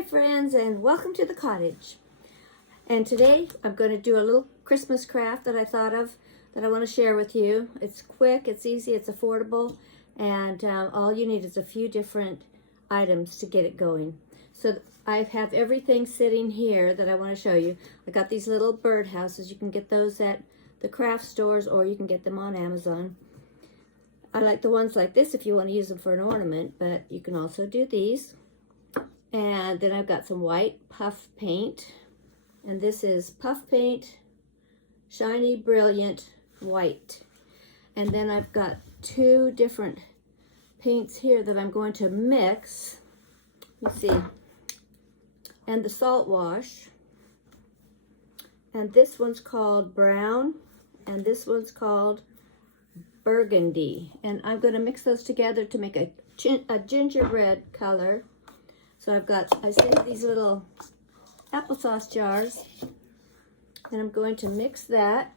Hi friends, and welcome to the cottage. And today I'm going to do a little Christmas craft that I thought of that I want to share with you. It's quick, it's easy, it's affordable, and all you need is a few different items to get it going. So I have everything sitting here that I want to show you. I got these little bird houses. You can get those at the craft stores or you can get them on Amazon. I like the ones like this if you want to use them for an ornament, but you can also do these. And then I've got some white puff paint, and this is puff paint, shiny, brilliant white. And then I've got two different paints here that I'm going to mix. You see, and the salt wash. And this one's called brown, and this one's called burgundy. And I'm going to mix those together to make a gingerbread color. So I saved these little applesauce jars, and I'm going to mix that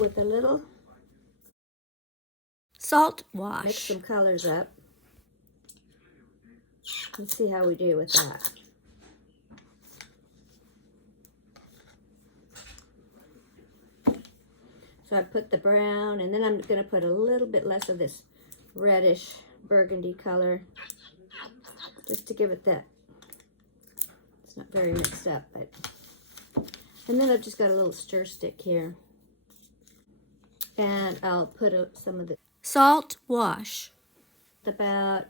with a little salt wash. Mix some colors up and see how we do with that. So I put the brown, and then I'm going to put a little bit less of this reddish burgundy color, just to give it that. It's not very mixed up, but. And then I've just got a little stir stick here, and I'll put some of the salt wash, about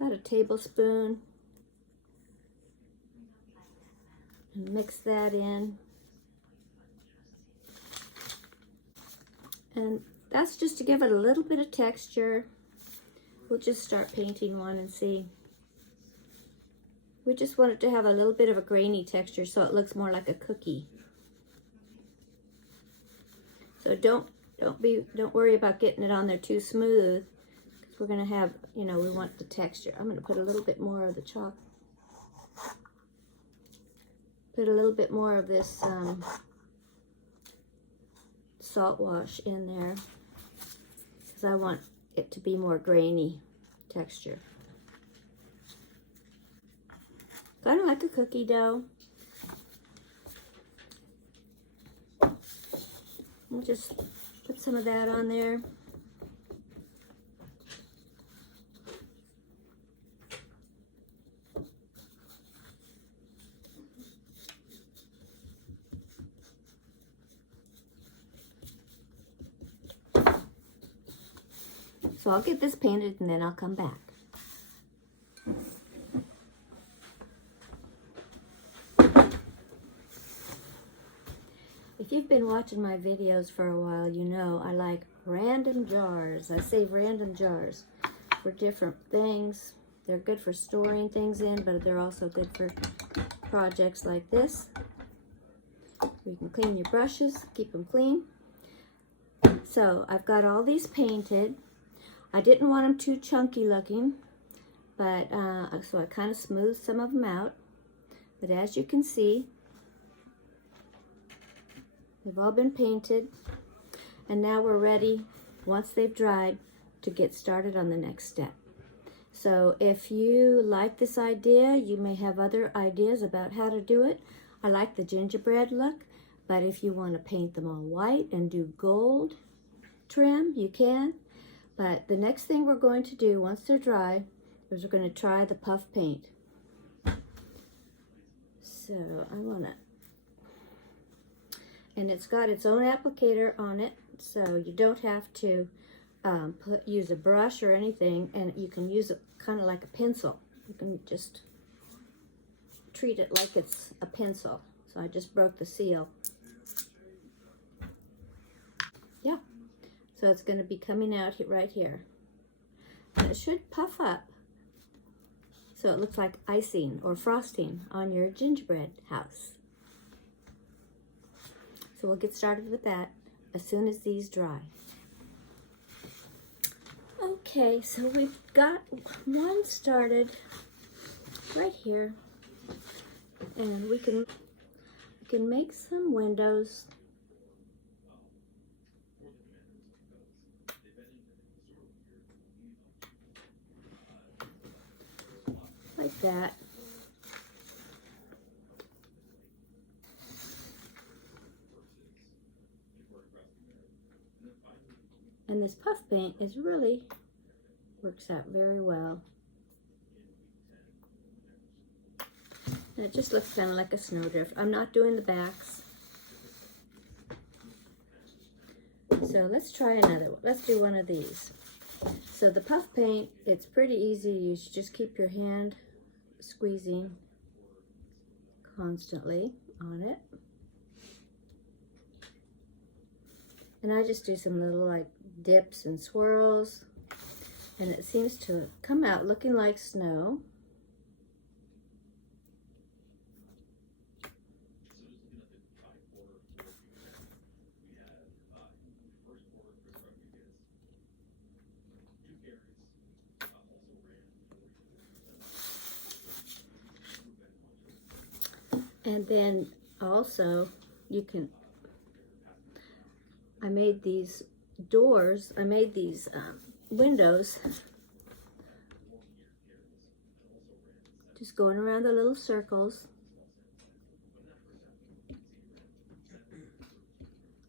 a tablespoon, and mix that in. And that's just to give it a little bit of texture. We'll just start painting one and see. We just want it to have a little bit of a grainy texture so it looks more like a cookie. So don't worry about getting it on there too smooth, because we're gonna have, we want the texture. I'm gonna put a little bit more of the chalk. Put a little bit more of this salt wash in there, because I want it to be more grainy texture. Kind of like a cookie dough. We'll just put some of that on there. So I'll get this painted and then I'll come back. If you've been watching my videos for a while, you know I like random jars. I save random jars for different things. They're good for storing things in, but they're also good for projects like this. You can clean your brushes, keep them clean. So I've got all these painted. I didn't want them too chunky looking, but so I kind of smoothed some of them out. But as you can see, they've all been painted, and now we're ready, once they've dried, to get started on the next step. So if you like this idea, you may have other ideas about how to do it. I like the gingerbread look, but if you want to paint them all white and do gold trim, you can. But the next thing we're going to do once they're dry is we're going to try the puff paint. So I want to, and it's got its own applicator on it, so you don't have to use a brush or anything, and you can use it kind of like a pencil. You can just treat it like it's a pencil. So I just broke the seal. Yeah, so it's going to be coming out right here. And it should puff up so it looks like icing or frosting on your gingerbread house. So we'll get started with that as soon as these dry. Okay, so we've got one started right here, and we can make some windows. Like that. And this puff paint is really works out very well. And it just looks kind of like a snowdrift. I'm not doing the backs. So let's try another one. Let's do one of these. So the puff paint, it's pretty easy to use. You just keep your hand squeezing constantly on it. And I just do some little like dips and swirls. And it seems to come out looking like snow. And then also you can, I made these doors, I made these windows, just going around the little circles.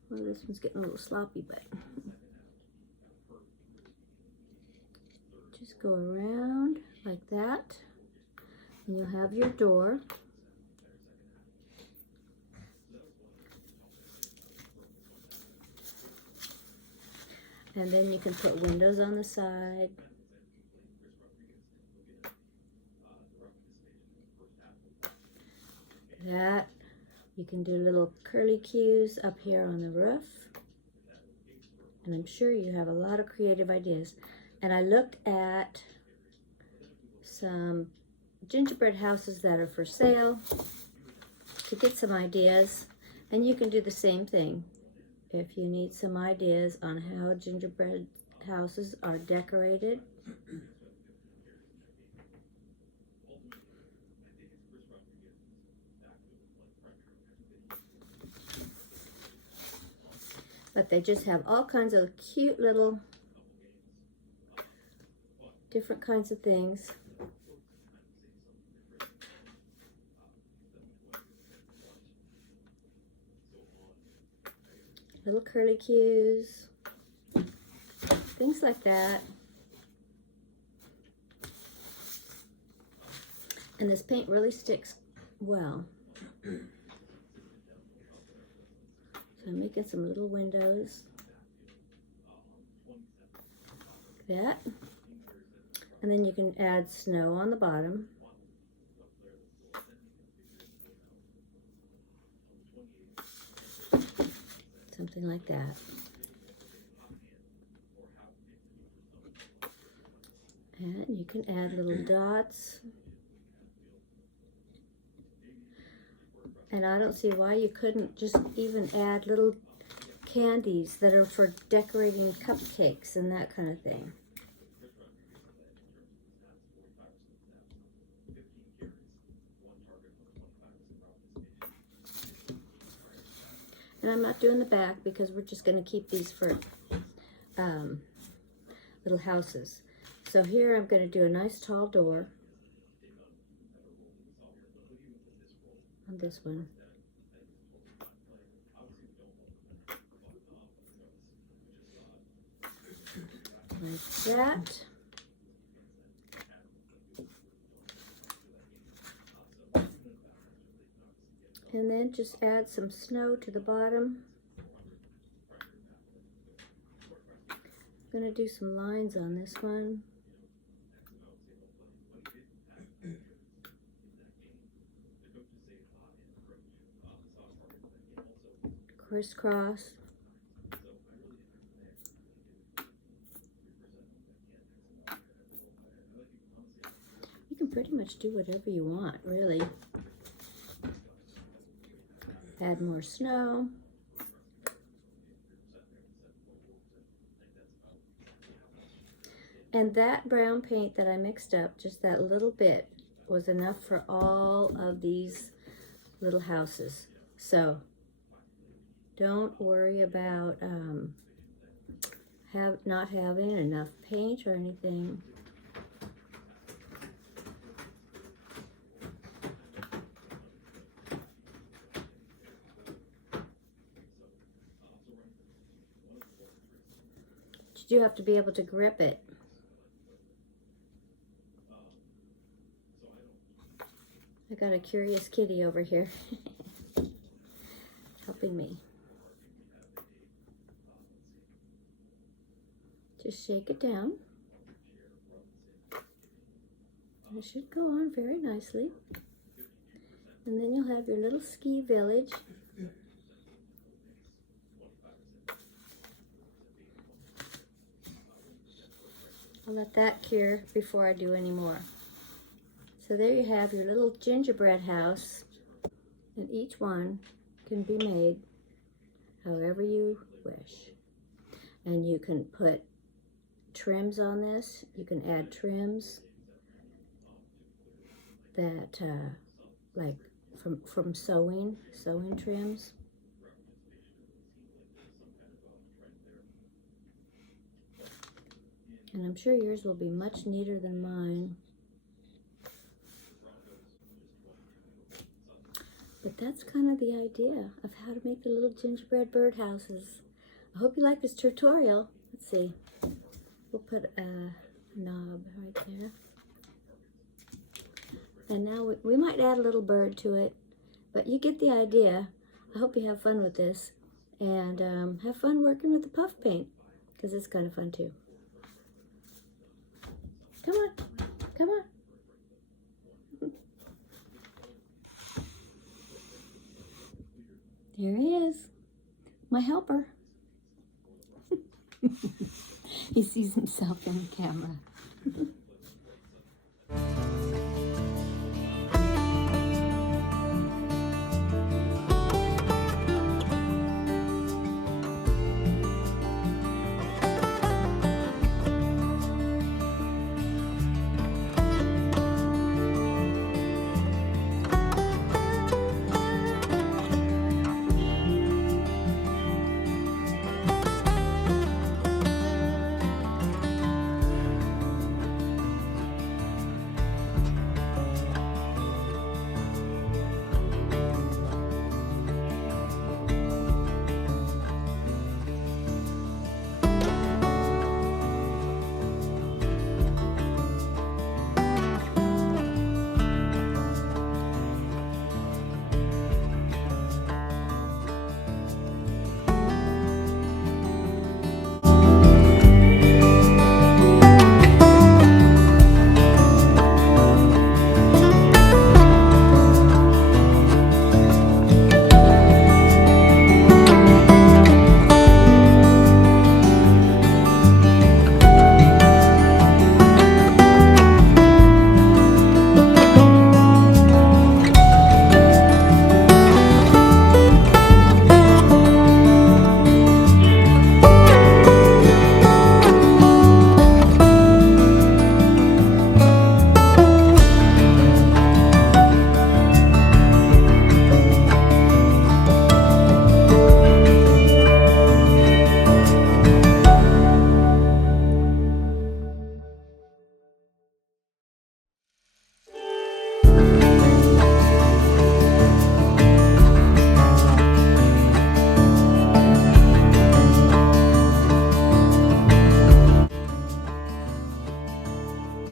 Well, this one's getting a little sloppy, but just go around like that, and you'll have your door. And then you can put windows on the side. That. You can do little curly cues up here on the roof. And I'm sure you have a lot of creative ideas. And I looked at some gingerbread houses that are for sale to get some ideas. And you can do the same thing. If you need some ideas on how gingerbread houses are decorated. But they just have all kinds of cute little different kinds of things. Little curly cues, things like that. And this paint really sticks well. So I'm making some little windows, like that. And then you can add snow on the bottom. Something like that. And you can add little dots. And I don't see why you couldn't just even add little candies that are for decorating cupcakes and that kind of thing. And I'm not doing the back because we're just going to keep these for little houses. So here I'm going to do a nice tall door on this one. Like that. And then just add some snow to the bottom. I'm going to do some lines on this one. Crisscross. You can pretty much do whatever you want, really. Add more snow. And that brown paint that I mixed up, just that little bit, was enough for all of these little houses. So don't worry about not having enough paint or anything. you do have to be able to grip it. I got a curious kitty over here helping me. Just shake it down. It should go on very nicely. And then you'll have your little ski village. I'll let that cure before I do any more. So there you have your little gingerbread house, and each one can be made however you wish. And you can put trims on this. You can add trims that like from sewing trims. And I'm sure yours will be much neater than mine. But that's kind of the idea of how to make the little gingerbread bird houses. I hope you like this tutorial. Let's see. We'll put a knob right there. And now we might add a little bird to it, but you get the idea. I hope you have fun with this, and have fun working with the puff paint, because it's kind of fun too. Come on, come on. There he is, my helper. He sees himself in the camera.